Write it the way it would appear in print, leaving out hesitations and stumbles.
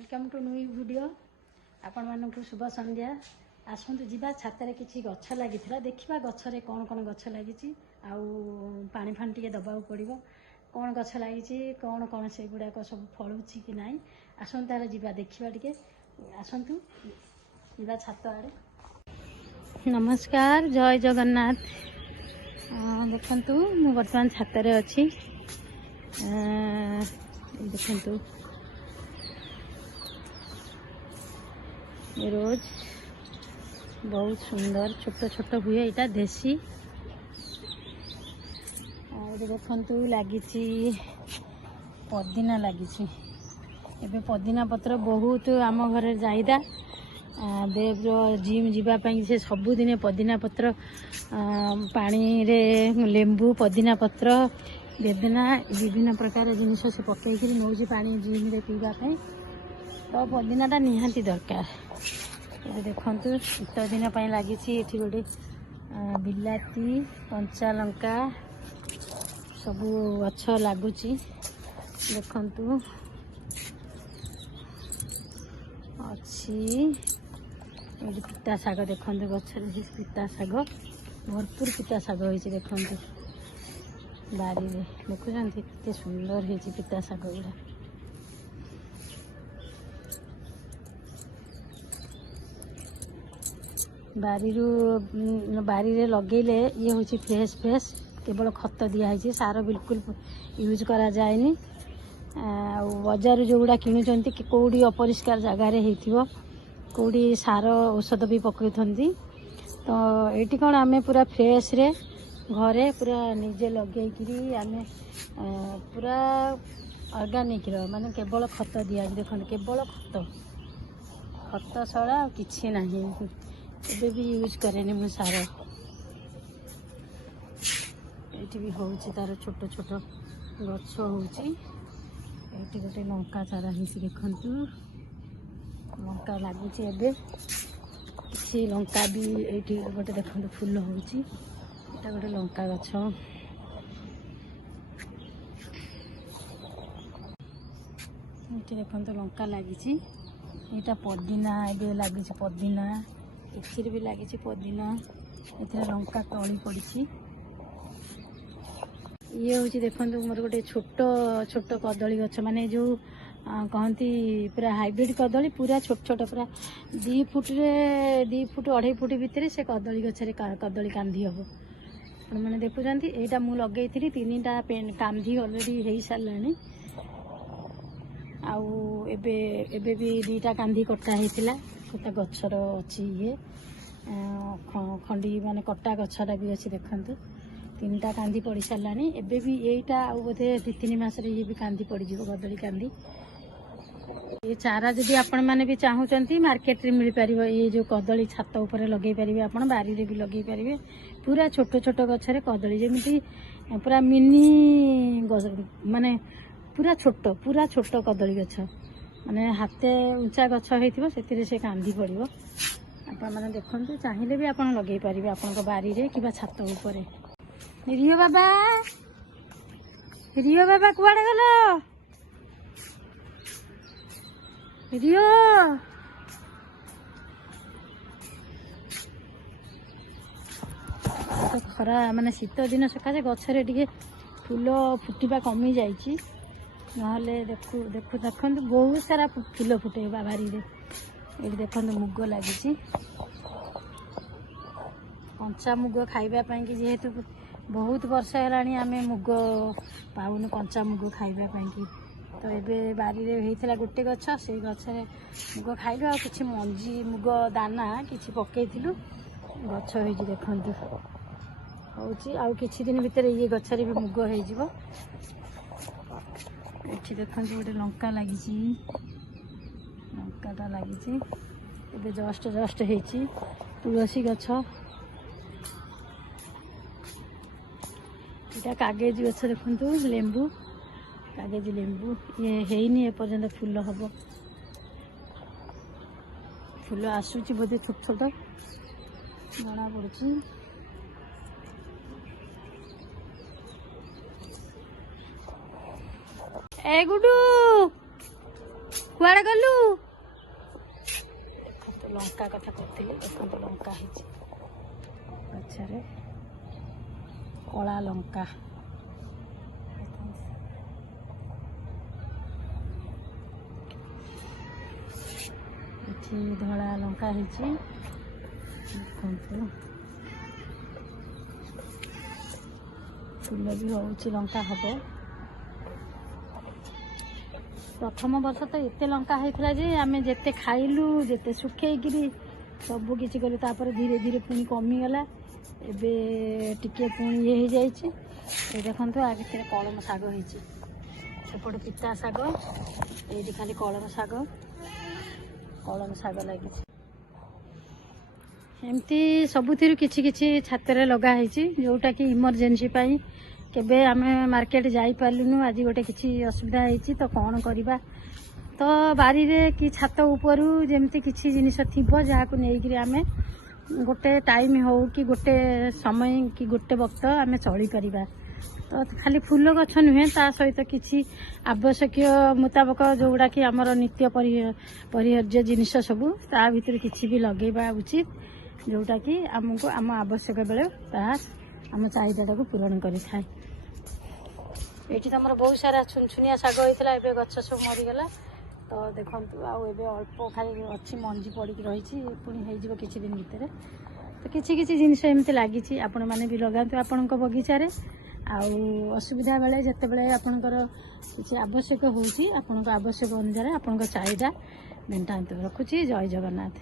Welcome to new video आपण मानक शुभ संध्या। आसतु जीवा छाତରେ କିଛି ଗଛ ଲାଗିଥିଲା ଦେଖିବା ଗଛରେ କ'ଣ କ'ଣ ଗଛ ଲାଗିଛି ଆଉ ପାଣି ଫାଣି ଟିକେ ଦବାକୁ ପଡ଼ିବ। କ'ଣ ଗଛ ଲାଗିଛି କ'ଣ କ'ଣ ସେଗୁଡ଼ାକ ସବୁ ଫଳୁଛି କି ନାହିଁ ଆସନ୍ତୁ ତାର ଯିବା ଦେଖିବା ଟିକେ। ଆସନ୍ତୁ ଯିବା ଛାତ ଆଡ଼େ। नमस्कार जय जगन्नाथ। देखंतु मु वर्तमान छाତରେ अछि। देखंतु रोज बहुत सुंदर छोट छोट हुए यहाँ देसी। देखंतु लगी पदिना लगी एबे पदिना पत्र बहुत आम घर चाहिदा। देव जिम जीवाई से सबुदिने पदिना पत्र पानी रे लेंबू पदिना पत्र बेदना विभिन्न प्रकार जिनस से पकईकि नौ पानी जिम रे पीवाई तो पदिनाटा निहाती दरकार। देखंतु शीत दिन लगी गोटे बिलाती कंचा लंका सबू गछ लगुच। देखंतु अच्छी पिता शाग देखते गचर पिता शाग भरपूर पिता शाग हो देखते बारी रे देखुं केते सुंदर हो पिता शाग गुड़ा। बारी रे लगेले ये हूँ फ्रेश फ्रेश केवल खत दिखाई सार बिल्कुल यूज करा जाएनी। बजार जो गुड़ा किणुंट कौड़ी अपरिष्कार जगार हो कौड़ी सार औषध भी पकई तो ये कौन आम पूरा फ्रेश रे घरे पूरा निजे लगे आम पूरा ऑर्गेनिक माने केवल खत दिया देख केवल खत खत छड़ा किसी ना एबे भी यूज करेनी मु सार। ये भी हूँ तार छोट छोट गछ हूँ ये गोटे लंका चारा ही देखु लंका लगुच किसी लंका भी ये गोटे देखो फूल हूँ गोटे लंका गछ। ये देखो लंका लगी यहाँ पदिना ए लगी पदिना एथि भी लगी पदिना ए लंका तली पड़ी। ये हूँ देखो मोर गोटे छोट छोट कदली गछ माने जो कहती पूरा हाइब्रिड कदली पूरा छोट छोट पूरा 2 फुट रे 2 फुट 2.5 फुट भितर से कदली गछरे कदली कांधी हम मैंने देखुं यहाँ मुझे लगे 3टा कांधी अलरेडी हो सारे आबे भी 2टा कांधी कटा होता गचर अच्छी ये खंडी माने कटा गछटा भी अच्छी देखु 3टा कांधी पड़ सारा एबे भी यहीटा बोधे 2-3 मास ये भी कांधी पड़ जाए कदली कांधी। ये चारा जदि आपण मैंने भी चाहूँगी मार्केट रे मिल पार ये जो कदली छात उपर लगे पारे आप बारी रे भी लगे पारे पूरा छोट छोट गछरे कदली जमी पूरा मिनी माने पूरा छोट कदली गछ माने हाथे उंचा गछ होइथिबो सेतिरे से कांधी पड़िबो। आपण माने देखंतु चाहिए भी आपण लगे पारे आपण बारी रे किबा छात उपरे। रियो बाबा कुआड़े गल रियो तो खरा माने शीत दिन सकाशे गछरे टिके फूल फुटिबा कमी जाइछि नहले देखु देखु देखंतु बहुत सारा फूल फुटेबा बारी रे। ये देखंतु मुग लागिछि कंचा मुग खाइबा पई कि जेहेतु बहुत वर्ष है आम मुग पाऊन कंचा मुग खाइबा पई कि तो एबे बारी रे होइथिला गोटे गछ से गछरे मुग खाइलु आ किछि मंजी मुग दाना किछि पकेइथिलु गछ होई जे देखंतु होउची आ किछि दिन भीतर ये गछरे भी मुग होई जिवो। एठी देखंतु गोटे लंका लागिछि लंकाटा लागिछि एबे जस्ट हेछि तुलसी गछ इटा कागज गछ देखु लेंबू कागज लेंबू ये हैनी एपर्यंत फूल हम फूल आसूची बोधे छोट छोट जना पड़ी। ए गुडू କୁଆଡ଼େ ଗଲୁ? ଦେଖନ୍ତୁ ଲଙ୍କା କଥା କହୁଥିଲି, ଦେଖନ୍ତୁ ଲଙ୍କା ହେଇଛି ଗଛରେ, କଳା ଲଙ୍କା। ଏଠି ଧଳା ଲଙ୍କା ହେଇଛି ଦେଖନ୍ତୁ, ଫୁଲ ବି ହଉଛି, ଲଙ୍କା ହବ। ପ୍ରଥମ ବର୍ଷ ତ ଏତେ ଲଙ୍କା ହେଇଥିଲା ଯେ ଆମେ ଯେତେ ଖାଇଲୁ, ଯେତେ ଶୁଖେଇକିରି ସବୁ କିଛି କଲୁ, ତାପରେ ଧୀରେ ଧୀରେ ପୁଣି କମିଗଲା। ଏବେ ଟିକେ ପୁଣି ଇଏ ହେଇଯାଇଛି। ଏ ଦେଖନ୍ତୁ ଆ ଭିତରେ କଳମ ଶାଗ ହେଇଛି, ସେପଟେ ପିତା ଶାଗ, ଏଇଠି ଖାଲି କଳମ ଶାଗ ଲାଗିଛି। ଏମିତି ସବୁଥିରୁ କିଛି କିଛି ଛାତରେ ଲଗା ହେଇଛି, ଯେଉଁଟାକି ଇମର୍ଜେନ୍ସି ପାଇଁ। କେବେ ଆମେ ମାର୍କେଟ ଯାଇପାରିଲୁନୁ, ଆଜି ଗୋଟେ କିଛି ଅସୁବିଧା ହେଇଛି ତ କ'ଣ କରିବା। ତ ବାରିରେ କି ଛାତ ଉପରୁ ଯେମିତି କିଛି ଜିନିଷ ଥିବ ଯାହାକୁ ନେଇକରି ଆମେ ଗୋଟେ ଟାଇମ୍ ହେଉ କି ଗୋଟେ ସମୟ କି ଗୋଟେ ବକ୍ତ ଆମେ ଚଳିପାରିବା। ତ ଖାଲି ଫୁଲ ଗଛ ନୁହେଁ, ତା ସହିତ କିଛି ଆବଶ୍ୟକୀୟ ମୁତାବକ ଯେଉଁଗୁଡ଼ାକି ଆମର ନିତ୍ୟ ପରିହାର୍ଯ୍ୟ ଜିନିଷ ସବୁ, ତା ଭିତରେ କିଛି ବି ଲଗେଇବା ଉଚିତ, ଯେଉଁଟାକି ଆମକୁ ଆମ ଆବଶ୍ୟକ ବେଳେ ତାହା ଆମ ଚାହିଦାଟାକୁ ପୂରଣ କରିଥାଏ। ଏଇଠି ତମର ବହୁତ ସାରା ଛୁନଛୁନିଆ ଶାଗ ହେଇଥିଲା, ଏବେ ଗଛ ସବୁ ମରିଗଲା। ତ ଦେଖନ୍ତୁ ଆଉ ଏବେ ଅଳ୍ପ ଖାଲି ଅଛି, ମଞ୍ଜି ପଡ଼ିକି ରହିଛି, ପୁଣି ହେଇଯିବ କିଛି ଦିନ ଭିତରେ। ତ କିଛି କିଛି ଜିନିଷ ଏମିତି ଲାଗିଛି, ଆପଣମାନେ ବି ଲଗାନ୍ତୁ ଆପଣଙ୍କ ବଗିଚାରେ। ଆଉ ଅସୁବିଧା ବେଳେ ଯେତେବେଳେ ଆପଣଙ୍କର କିଛି ଆବଶ୍ୟକ ହେଉଛି, ଆପଣଙ୍କ ଆବଶ୍ୟକ ଅନୁସାରେ ଆପଣଙ୍କ ଚାହିଦା ମେଣ୍ଟାନ୍ତୁ। ରଖୁଛି, ଜୟ ଜଗନ୍ନାଥ।